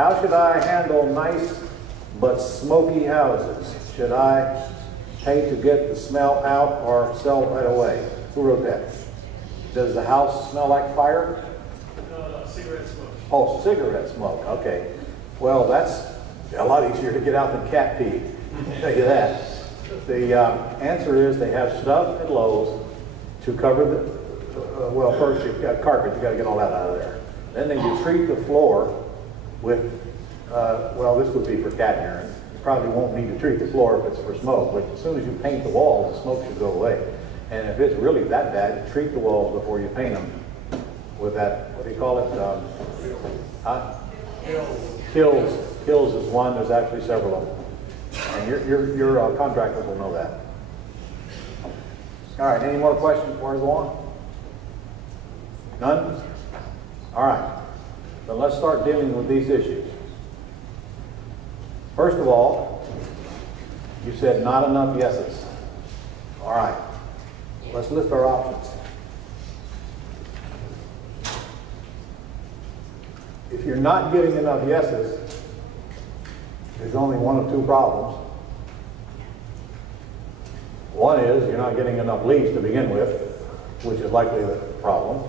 How should I handle nice but smoky houses? Should I pay to get the smell out or sell right away? Who wrote that? Does the house smell like fire? No, cigarette smoke. Oh, cigarette smoke. Okay. Well, that's a lot easier to get out than cat pee. I'll tell you that. The answer is they have stuff at Lowe's to cover the, well, first you've got carpet, you got to get all that out of there. Then they do treat the floor with, well, this would be for cat urine. You probably won't need to treat the floor if it's for smoke, but as soon as you paint the walls, the smoke should go away. And if it's really that bad, you treat the walls before you paint them with that, what do you call it? Kills is one, there's actually several of them. And your contractors will know that. All right, any more questions before I go on? None? All right, then let's start dealing with these issues. First of all, you said not enough yeses. All right, let's list our options. If you're not getting enough yeses, there's only one of two problems. One is you're not getting enough leads to begin with, which is likely the problem.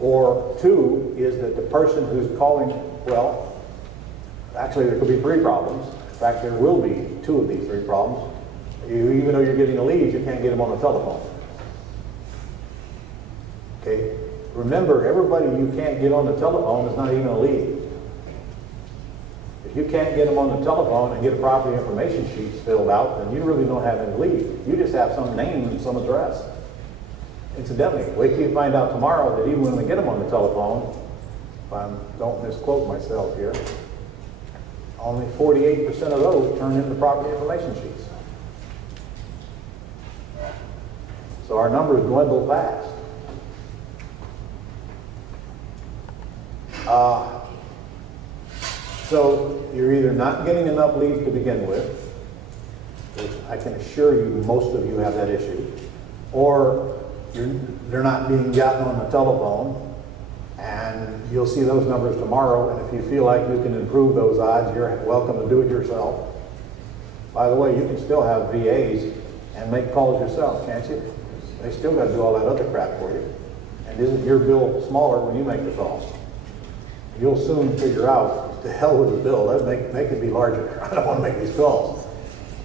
Or two is that the person who's calling, well, actually there could be three problems. In fact, there will be two of these three problems. Even though you're getting a lead, you can't get them on the telephone. Okay? Remember, everybody you can't get on the telephone is not even a lead. If you can't get them on the telephone and get property information sheets filled out, then you really don't have any lead. You just have some name and some address. Incidentally, wait till you find out tomorrow that even when we get them on the telephone, if I don't misquote myself here, only 48% of those turn into property information sheets. So our numbers dwindle fast. So you're either not getting enough leads to begin with, which I can assure you most of you have that issue, or they're not being gotten on the telephone, and you'll see those numbers tomorrow, and if you feel like you can improve those odds, you're welcome to do it yourself. By the way, you can still have VAs and make calls yourself, can't you? They still got to do all that other crap for you. And isn't your bill smaller when you make the calls? You'll soon figure out, to hell with the bill, make it be larger. I don't want to make these calls.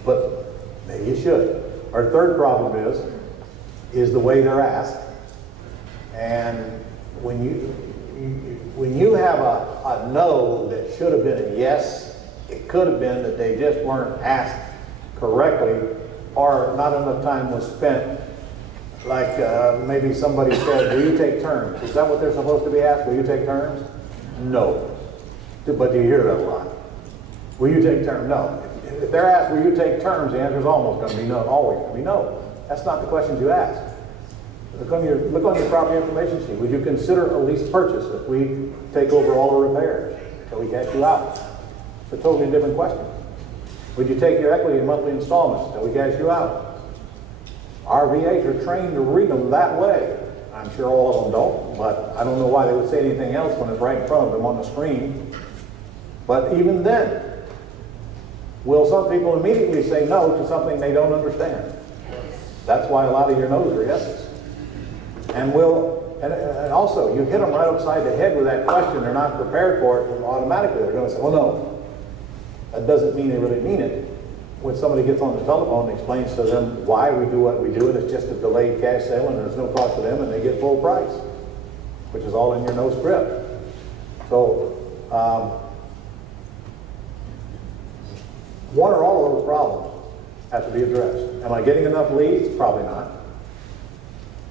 But maybe you should. Our third problem is the way they're asked. And when you have a no that should have been a yes, it could have been that they just weren't asked correctly, or not enough time was spent. Like maybe somebody said, will you take terms? Is that what they're supposed to be asked? Will you take terms? No. But do you hear that a lot? Will you take terms? No. If they're asked, will you take terms, the answer is almost going to be no, always going to be no. That's not the questions you ask. Look on your property information sheet. Would you consider a lease purchase if we take over all the repairs until we cash you out? It's a totally different question. Would you take your equity in monthly installments until we cash you out? Our VAs are trained to read them that way. I'm sure all of them don't, but I don't know why they would say anything else when it's right in front of them on the screen. But even then, will some people immediately say no to something they don't understand? That's why a lot of your no's are yeses. And also, you hit them right upside the head with that question, they're not prepared for it, and automatically they're going to say, well, no. That doesn't mean they really mean it. When somebody gets on the telephone and explains to them why we do what we do, and it's just a delayed cash sale and there's no cost to them, and they get full price, which is all in your no script. So, one or all of those problems have to be addressed. Am I getting enough leads? Probably not.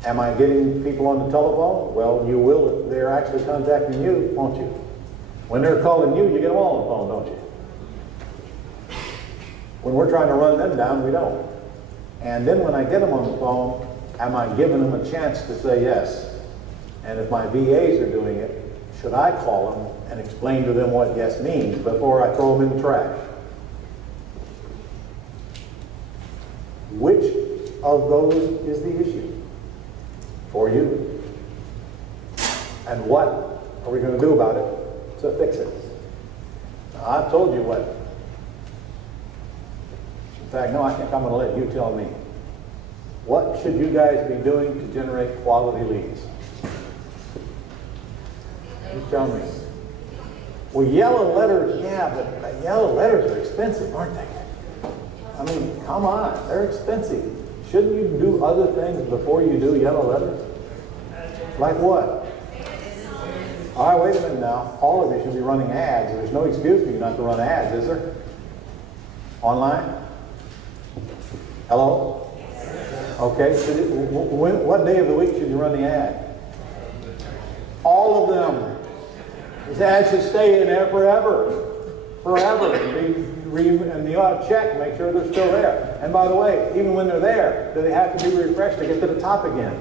Am I getting people on the telephone? Well, you will if they're actually contacting you, won't you? When they're calling you, you get them all on the phone, don't you? When we're trying to run them down, we don't. And then when I get them on the phone, am I giving them a chance to say yes? And if my VAs are doing it, should I call them and explain to them what yes means before I throw them in the trash? Which of those is the issue for you? And what are we going to do about it to fix it? Now, I've told you what. In fact, no, I think I'm going to let you tell me. What should you guys be doing to generate quality leads? You tell me. Well, yellow letters, yeah, but yellow letters are expensive, aren't they? I mean, come on, they're expensive. Shouldn't you do other things before you do yellow letters? Like what? All right, wait a minute now. All of you should be running ads. There's no excuse for you not to run ads, is there? Online? Hello? Okay, what day of the week should you run the ad? All of them. These ads should stay in there forever. Forever. And you ought to check, make sure they're still there. And by the way, even when they're there, do they have to be refreshed to get to the top again?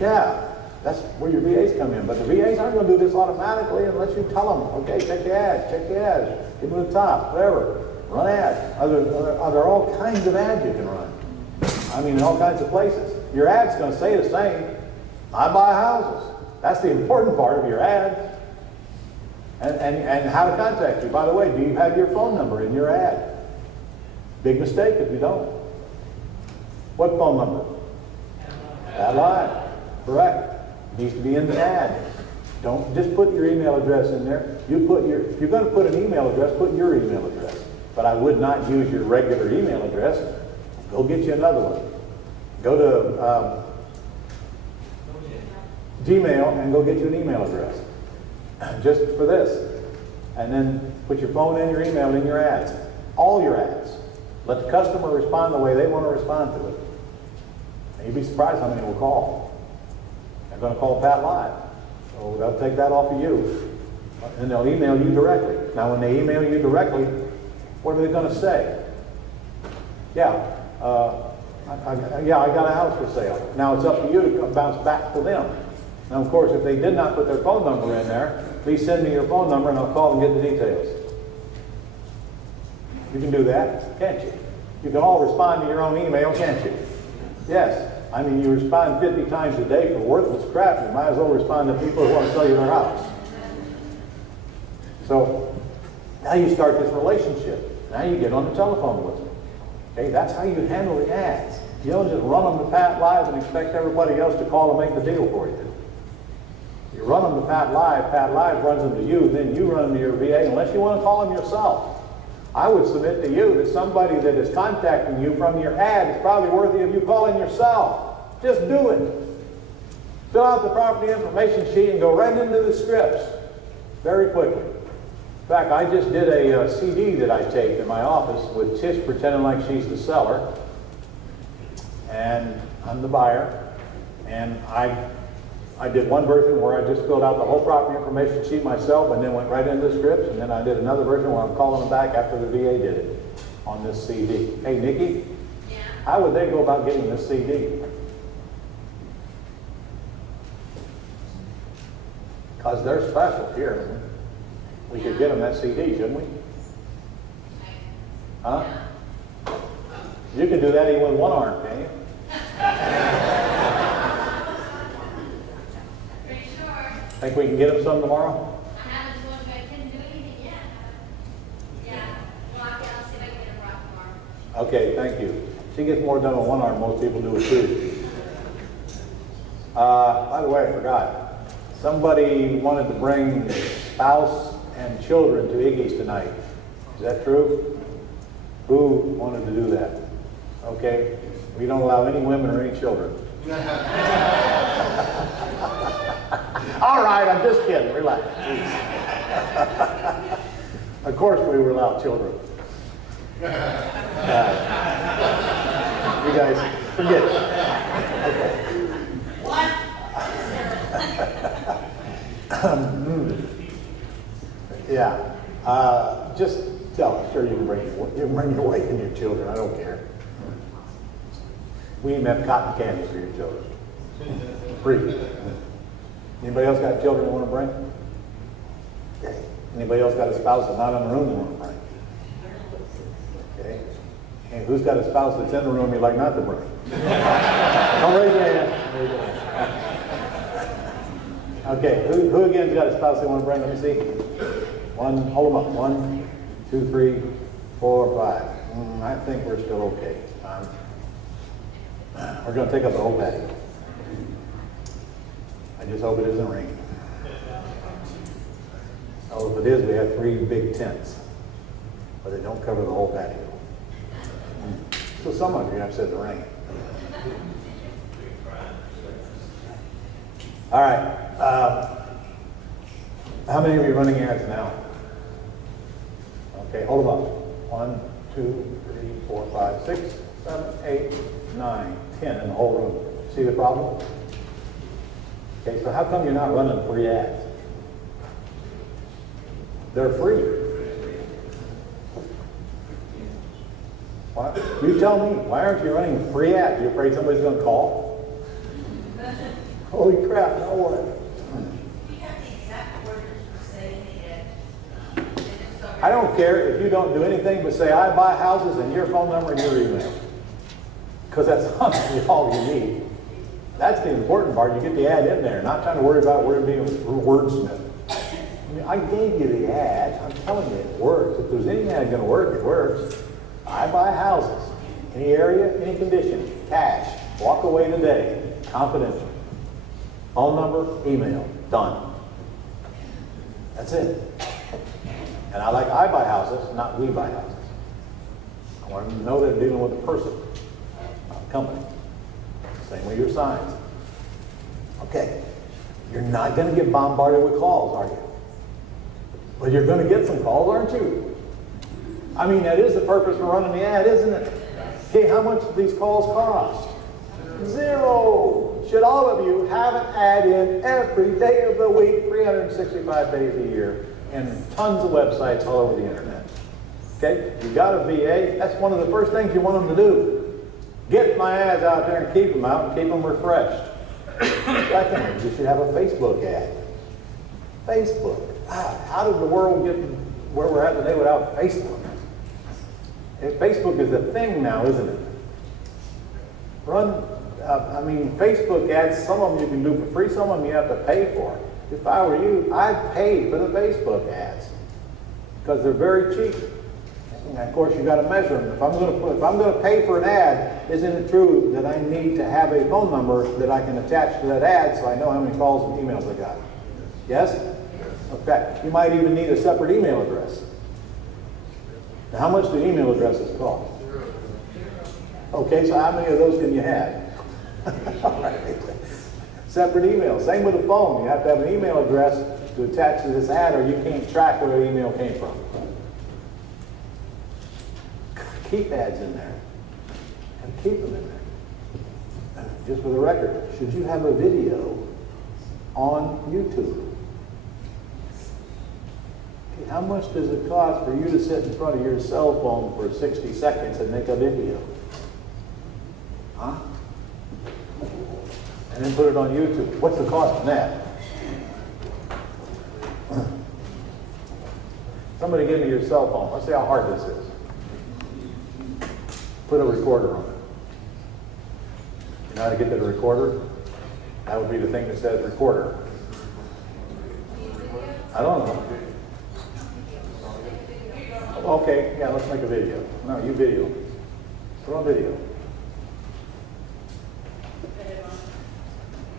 Yeah. That's where your VAs come in. But the VAs aren't going to do this automatically unless you tell them, okay, check the ads, get them to the top, whatever. Run ads. Are there all kinds of ads you can run? I mean, in all kinds of places. Your ad's going to say the same. I buy houses. That's the important part of your ad. And how to contact you. By the way, do you have your phone number in your ad? Big mistake if you don't. What phone number? That line. Correct. Needs to be in the ad. Don't just put your email address in there. If you're going to put an email address, put your email address. But I would not use your regular email address. Go get you another one. Go to Gmail and go get you an email address. Just for this. And then put your phone and your email in your ads. All your ads. Let the customer respond the way they want to respond to it. And you'd be surprised how many will call. They're going to call Pat Live. So they'll take that off of you. And they'll email you directly. Now when they email you directly, what are they going to say? Yeah, I got a house for sale. Now it's up to you to bounce back to them. Now, of course, if they did not put their phone number in there, please send me your phone number and I'll call and get the details. You can do that, can't you? You can all respond to your own email, can't you? Yes. I mean, you respond 50 times a day for worthless crap. You might as well respond to people who want to sell you their house. So, now you start this relationship. Now you get on the telephone with them. Okay, that's how you handle the ads. You don't just run them to Pat Live and expect everybody else to call and make the deal for you. You run them to Pat Live runs them to you, then you run them to your VA, unless you want to call them yourself. I would submit to you that somebody that is contacting you from your ad is probably worthy of you calling yourself. Just do it. Fill out the property information sheet and go right into the scripts very quickly. In fact, I just did a CD that I taped in my office with Tish pretending like she's the seller, and I'm the buyer, and I did one version where I just filled out the whole property information sheet myself and then went right into the scripts, and then I did another version where I'm calling them back after the VA did it on this CD. Hey, Nikki, how would they go about getting this CD? Because they're special here. We could get them that CD, shouldn't we? Huh? You can do that even with one arm, can't you? Pretty sure. Think we can get them some tomorrow? I haven't told you I couldn't do anything yet. Yeah. Well, I'll see if I can get a rock tomorrow. Okay, thank you. She gets more done with one arm. Most people do it too. By the way, I forgot. Somebody wanted to bring spouse and children to Iggy's tonight. Is that true? Who wanted to do that? Okay. We don't allow any women or any children. All right, I'm just kidding. Relax, please. Of course we will allow children. You guys, forget it. Okay. What? Yeah. Just tell us. Sure, you can bring your wife and your children. I don't care. We even have cotton candy for your children. Free. Anybody else got children they want to bring? Okay. Anybody else got a spouse that's not in the room they want to bring? Okay. And who's got a spouse that's in the room you'd like not to bring? Don't raise your hand. Okay, who again's got a spouse they want to bring? Let me see. One, hold them up. 1, 2, 3, 4, 5. I think we're still okay. We're going to take up the whole patio. I just hope it isn't raining. Oh, if it is, we have 3 big tents, but they don't cover the whole patio. So some of you have said the rain. All right. How many of you are running ads now? Okay, hold them up. 1, 2, 3, 4, 5, 6, 7, 8, 9, 10 in the whole room. See the problem? Okay, so how come you're not running free ads? They're free. Why? You tell me, why aren't you running free ads? You afraid somebody's going to call? Holy crap, no one. We have the exact wording you say in the ad. I don't care if you don't do anything but say, I buy houses and your phone number and your email. Because that's honestly all you need. That's the important part. You get the ad in there, not trying to worry about where being wordsmith. I mean, I gave you the ad. I'm telling you, it works. If there's any ad going to work, it works. I buy houses. Any area, any condition. Cash. Walk away today. Confidential. Phone number, email. Done. That's it. And I like I buy houses, not we buy houses. I want them to know they're dealing with a person, not a company. Same with your signs. Okay. You're not going to get bombarded with calls, are you? But you're going to get some calls, aren't you? I mean, that is the purpose for running the ad, isn't it? Okay, how much do these calls cost? 0. Should all of you have an ad in every day of the week, 365 days a year, and tons of websites all over the internet? Okay, you got a VA, that's one of the first things you want them to do. Get my ads out there and keep them out and keep them refreshed. Secondly, you should have a Facebook ad. Facebook. How did the world get where we're at today without Facebook? Facebook is the thing now, isn't it? Facebook ads, some of them you can do for free, some of them you have to pay for. If I were you, I'd pay for the Facebook ads because they're very cheap. And of course, you got to measure them. If I'm going to pay for an ad, isn't it true that I need to have a phone number that I can attach to that ad so I know how many calls and emails I got? Yes? Okay. You might even need a separate email address. Now, how much do email addresses cost? Okay, so how many of those can you have? All right. Separate email. Same with the phone. You have to have an email address to attach to this ad or you can't track where the email came from. Keep ads in there. And keep them in there. Just for the record, should you have a video on YouTube? Okay, how much does it cost for you to sit in front of your cell phone for 60 seconds and make a video? Huh? And then put it on YouTube. What's the cost of that? Somebody give me your cell phone. Let's see how hard this is. Put a recorder on it. You know how to get to the recorder? That would be the thing that says recorder. I don't know. Okay, yeah, let's make a video. No, you video. Put on video.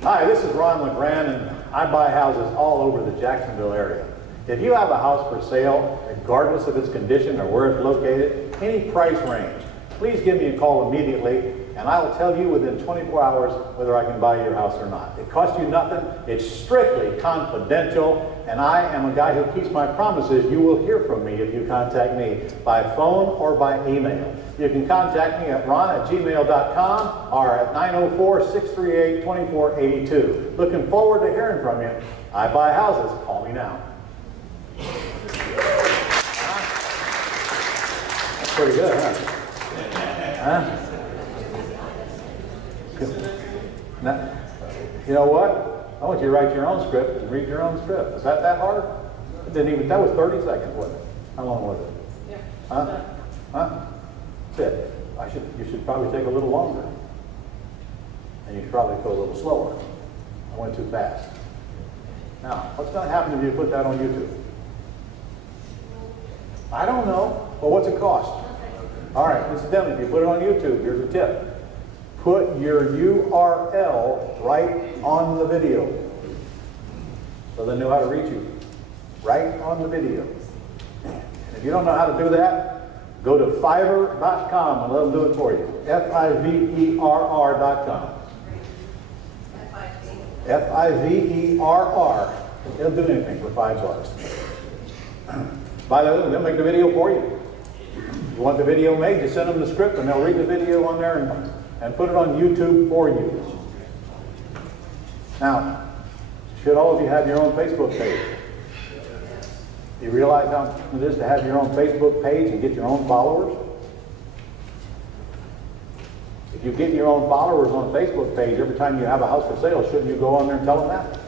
Hi, this is Ron LeGrand, and I buy houses all over the Jacksonville area. If you have a house for sale, regardless of its condition or where it's located, any price range, please give me a call immediately, and I will tell you within 24 hours whether I can buy your house or not. It costs you nothing. It's strictly confidential, and I am a guy who keeps my promises. You will hear from me if you contact me by phone or by email. You can contact me at ron@gmail.com or at 904-638-2482. Looking forward to hearing from you. I buy houses. Call me now. That's pretty good, huh? Huh? Now, you know what? I want you to write your own script and read your own script. Is that hard? It didn't even, that was 30 seconds, wasn't it? How long was it? Yeah. Huh? Huh? That's it. You should probably take a little longer. And you should probably go a little slower. I went too fast. Now, what's going to happen if you put that on YouTube? I don't know. Well, what's it cost? All right, incidentally, if you put it on YouTube, here's a tip. Put your URL right on the video, so they know how to reach you. Right on the video. And if you don't know how to do that, go to Fiverr.com and let them do it for you. Fiverr.com. Fiverr. They'll do anything for $5. By the way, they'll make the video for you. If you want the video made, just send them the script and they'll read the video on there and put it on YouTube for you. Now, should all of you have your own Facebook page? You realize how it is to have your own Facebook page and get your own followers? If you get your own followers on a Facebook page every time you have a house for sale, shouldn't you go on there and tell them that?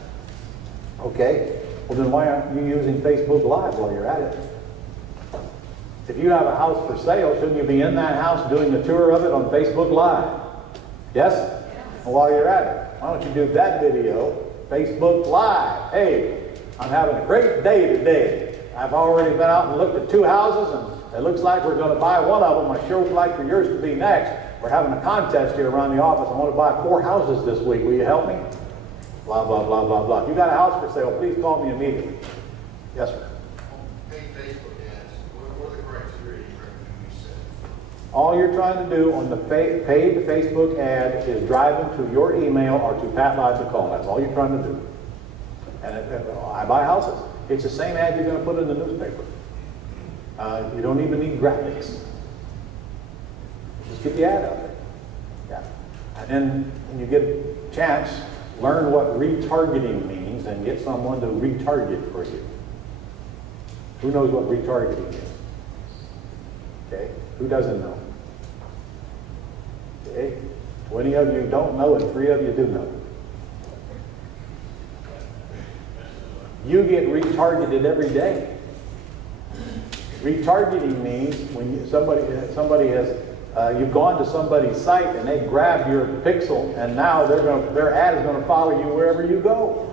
Okay. Well, then why aren't you using Facebook Live while you're at it? If you have a house for sale, shouldn't you be in that house doing the tour of it on Facebook Live? Yes? Well, while you're at it, why don't you do that video, Facebook Live? Hey, I'm having a great day today. I've already been out and looked at 2 houses, and it looks like we're going to buy one of them. I sure would like for yours to be next. We're having a contest here around the office. I want to buy 4 houses this week. Will you help me? Blah, blah, blah, blah, blah. If you got a house for sale, please call me immediately. Yes, sir. Paid Facebook ads, what are the criteria you recommend we set? All you're trying to do on the paid Facebook ad is drive them to your email or to Pat Lodge's call. That's all you're trying to do. And I buy houses. It's the same ad you're going to put in the newspaper. You don't even need graphics. Just get the ad out there. Yeah. And then when you get a chance, learn what retargeting means and get someone to retarget for you. Who knows what retargeting is? Okay. Who doesn't know? Okay. 20 of you don't know and 3 of you do know. You get retargeted every day. Retargeting means when somebody has you've gone to somebody's site and they grab your pixel and now their ad is going to follow you wherever you go.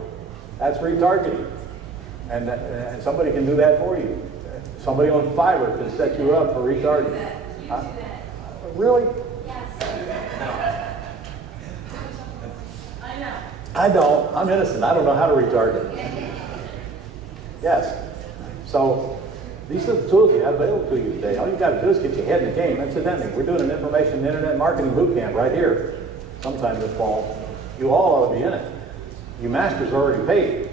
That's retargeting, and somebody can do that for you. Somebody on Fiverr can set you up for retargeting. Really? Yes. I know. I don't. I'm innocent. I don't know how to retarget. Yes. So these are the tools you have available to you today. All you got to do is get your head in the game. Incidentally, we're doing an information and internet marketing boot camp right here sometime this fall. You all ought to be in it. You masters already paid.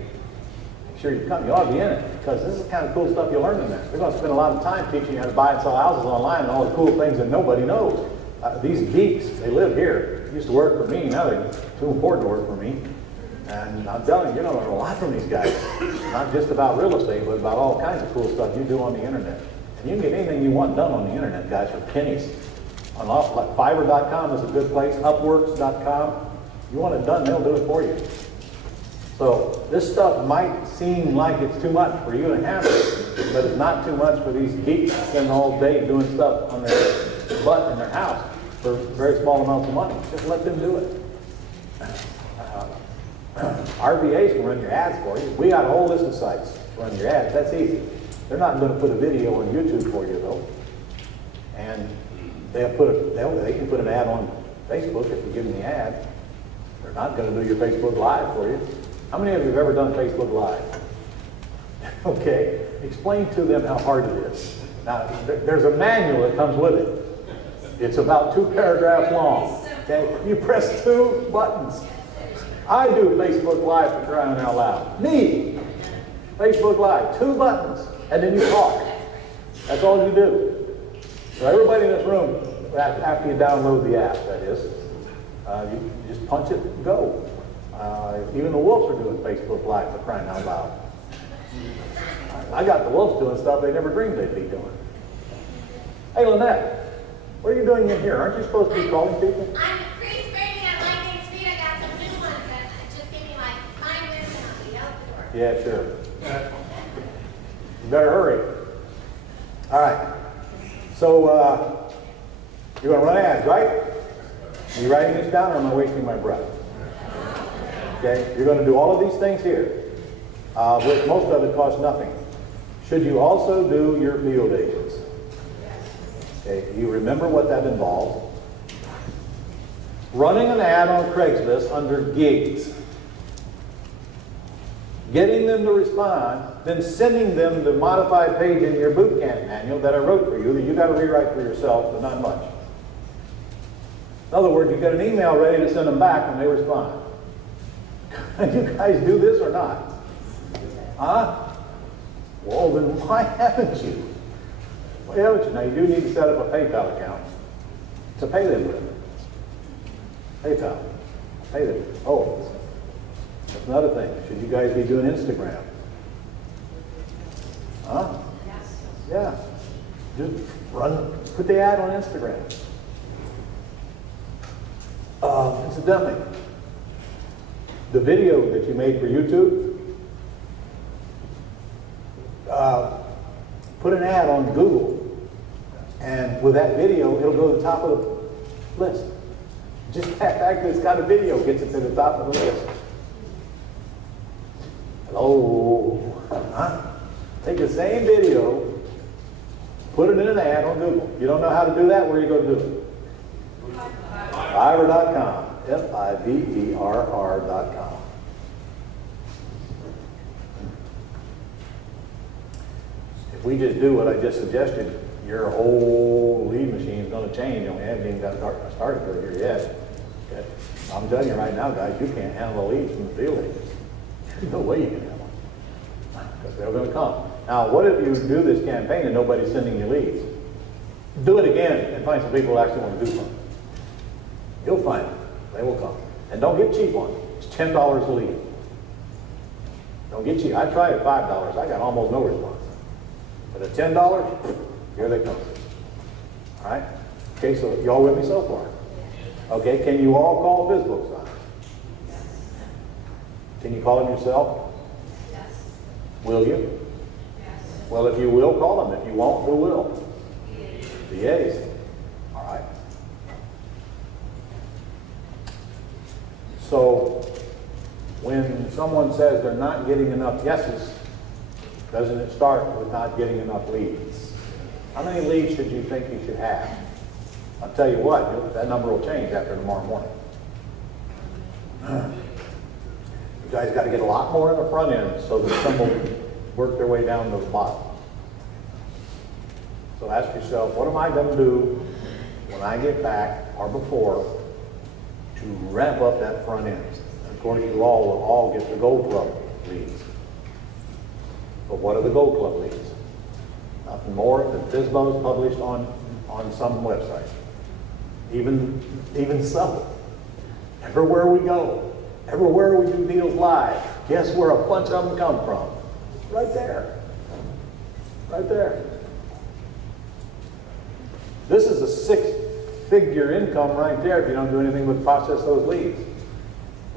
Make sure you come. You ought to be in it because this is the kind of cool stuff you learn in there. We're going to spend a lot of time teaching you how to buy and sell houses online and all the cool things that nobody knows. These geeks, they live here. They used to work for me. Now they're too important to work for me. And I'm telling you, you're going to learn a lot from these guys. Not just about real estate, but about all kinds of cool stuff you do on the internet. And you can get anything you want done on the internet, guys, for pennies. On like Fiverr.com is a good place. Upworks.com. You want it done, they'll do it for you. So this stuff might seem like it's too much for you to handle, but it's not too much for these geeks to spend all day doing stuff on their butt in their house for very small amounts of money. Just let them do it. RVAs can run your ads for you. We got a whole list of sites to run your ads. That's easy. They're not going to put a video on YouTube for you, though. And they can put an ad on Facebook if you give them the ad. They're not going to do your Facebook Live for you. How many of you have ever done Facebook Live? Okay. Explain to them how hard it is. Now, there's a manual that comes with it. It's about 2 paragraphs long. Okay. You press 2 buttons. I do Facebook Live for crying out loud. Me! Facebook Live, 2 buttons, and then you talk. That's all you do. So everybody in this room, after you download the app, that is, you just punch it and go. Even the wolves are doing Facebook Live for crying out loud. I got the wolves doing stuff they never dreamed they'd be doing. Hey, Lynette, what are you doing in here? Aren't you supposed to be calling people? I'm pre-screening at Lightning Speed. I got some new ones that just give me like 5 minutes and I'll be out the door. Yeah, sure. You better hurry. All right. So, you're going to run ads, right? Are you writing this down or am I wasting my breath? Okay, you're going to do all of these things here. which most of it costs nothing. Should you also do your field agents? Okay, you remember what that involves? Running an ad on Craigslist under gigs, getting them to respond, then sending them the modified page in your boot camp manual that I wrote for you that you got to rewrite for yourself, but not much. In other words, you've got an email ready to send them back when they respond. You guys do this or not? Huh? Well, then why haven't you? Why haven't you? Now, you do need to set up a PayPal account to pay them with. PayPal. Pay them. Oh, that's another thing. Should you guys be doing Instagram? Huh? Yeah. Just put the ad on Instagram. Incidentally, the video that you made for YouTube, put an ad on Google, and with that video, it'll go to the top of the list. Just the fact that it's got a video gets it to the top of the list. Hello? Huh? Take the same video, put it in an ad on Google. You don't know how to do that? Where are you going to do it? Fiverr.com. Fiverr.com. If we just do what I just suggested, your whole lead machine is going to change, and we haven't even got started for here yet. Okay. I'm telling you right now, guys, you can't handle the leads from the field agents. There's no way you can handle them, because they're going to come. Now, what if you do this campaign and nobody's sending you leads? Do it again and find some people who actually want to do something. You'll find them. They will come. And don't get cheap on it. It's $10 a lead. Don't get cheap. I tried at $5. I got almost no response. But at $10, here they come. All right? Okay, so y'all with me so far? Okay, can you all call Facebook signs? Can you call them yourself? Yes. Will you? Yes. Well, if you will, call them. If you won't, who will? VAs. All right. So, when someone says they're not getting enough yeses, doesn't it start with not getting enough leads? How many leads should you think you should have? I'll tell you what, that number will change after tomorrow morning. You guys got to get a lot more in the front end so that some will work their way down to the bottom. So ask yourself, what am I going to do when I get back or before to ramp up that front end? And of course, you all will all get the Gold Club leads. But what are the Gold Club leads? Nothing more than FSBOs published on some website. Even so, everywhere we go, everywhere we do deals live, guess where a bunch of them come from? Right there. Right there. This is a 6-figure income right there if you don't do anything but process those leads.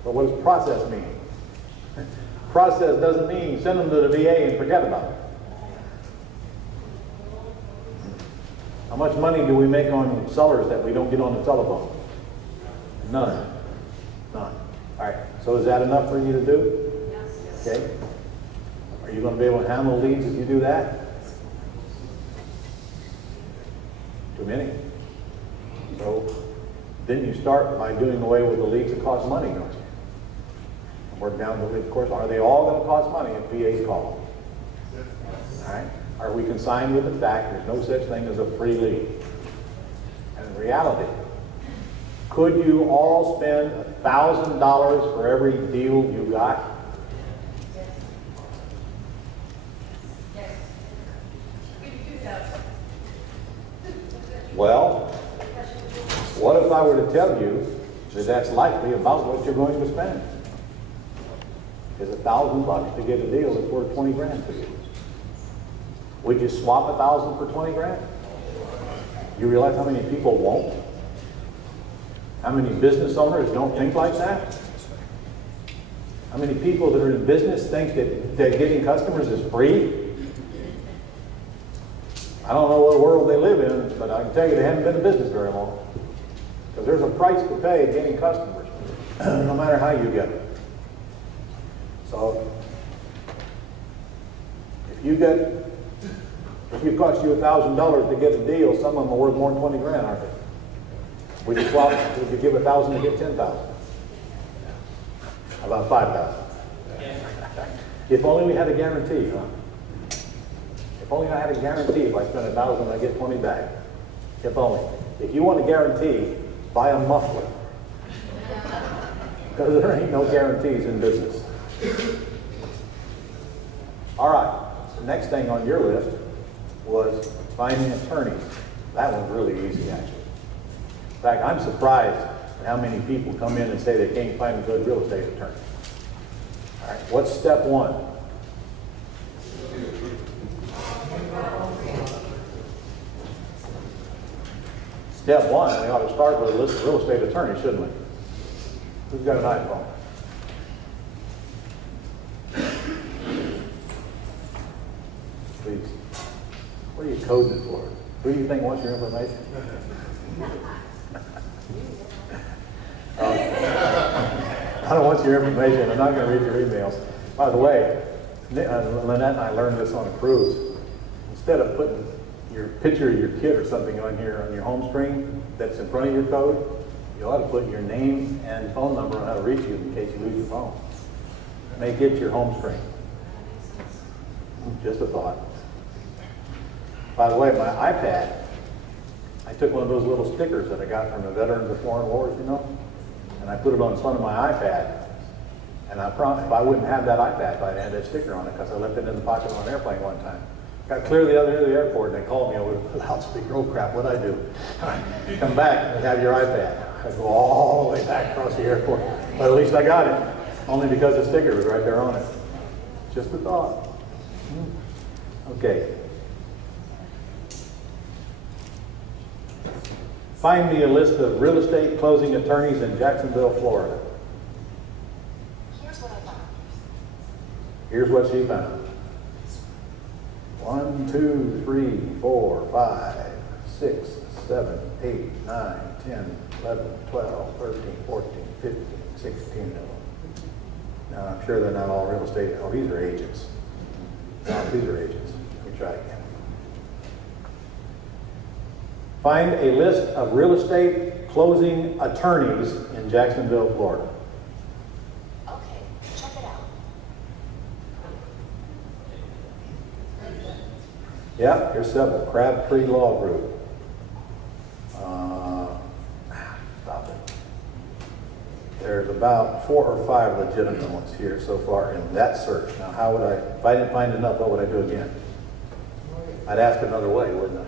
But what does process mean? Process doesn't mean send them to the VA and forget about it. How much money do we make on sellers that we don't get on the telephone? None. None. All right, so is that enough for you to do? Yes. Okay. Are you going to be able to handle leads if you do that? Too many. So then you start by doing away with the leads that cost money, don't you? Work down the lead. Of course, are they all going to cost money if VAs call them? All right. Are we consigned with the fact there's no such thing as a free lead? And in reality, could you all spend $1,000 for every deal you got? Yes. We do that. Well, what if I were to tell you that that's likely about what you're going to spend? Is $1,000 to get a deal that's worth 20 grand for you? Would you swap 1,000 for 20 grand? You realize how many people won't? How many business owners don't think like that? How many people that are in business think that getting customers is free? I don't know what world they live in, but I can tell you they haven't been in business very long. Because there's a price to pay getting customers, no matter how you get them. So, if it costs you $1,000 to get a deal, some of them are worth more than 20 grand, aren't they? Would you give 1,000 to get 10,000? About 5,000. If only we had a guarantee, huh? If only I had a guarantee, if I spend 1,000, I get 20 back. If only. If you want a guarantee, buy a muffler. Because there ain't no guarantees in business. All right, the next thing on your list was finding attorneys. That one's really easy, actually. In fact, I'm surprised at how many people come in and say they can't find a good real estate attorney. All right, what's step one? Step one, we ought to start with a list of real estate attorneys, shouldn't we? Who's got an iPhone? Please. What are you coding it for? Who do you think wants your information? I don't want your information. I'm not going to read your emails. By the way, Lynette and I learned this on a cruise. Instead of putting your picture of your kid or something on here on your home screen that's in front of your code, you ought to put your name and phone number on how to reach you in case you lose your phone. Make it your home screen. Just a thought. By the way, my iPad, I took one of those little stickers that I got from the Veterans of Foreign Wars, you know, and I put it on front of my iPad. And I promise, if I wouldn't have that iPad, I'd had that sticker on it because I left it in the pocket on an airplane one time. Got clear the other end of the airport and they called me over the loudspeaker. Oh crap, what'd I do? Come back and have your iPad. I go all the way back across the airport. But at least I got it. Only because the sticker was right there on it. Just a thought. Okay. Find me a list of real estate closing attorneys in Jacksonville, Florida. Here's what I found. Here's what she found. 1, 2, 3, 4, 5, 6, 7, 8, 9, 10, 11, 12, 13, 14, 15, 16 of them. Now, I'm sure they're not all real estate. Oh, these are agents. No, these are agents. Let me try again. Find a list of real estate closing attorneys in Jacksonville, Florida. Okay, check it out. Yep, here's several. Crabtree Law Group. Stop it. There's about 4 or 5 legitimate ones here so far in that search. Now, how would if I didn't find enough, what would I do again? I'd ask another way, wouldn't I?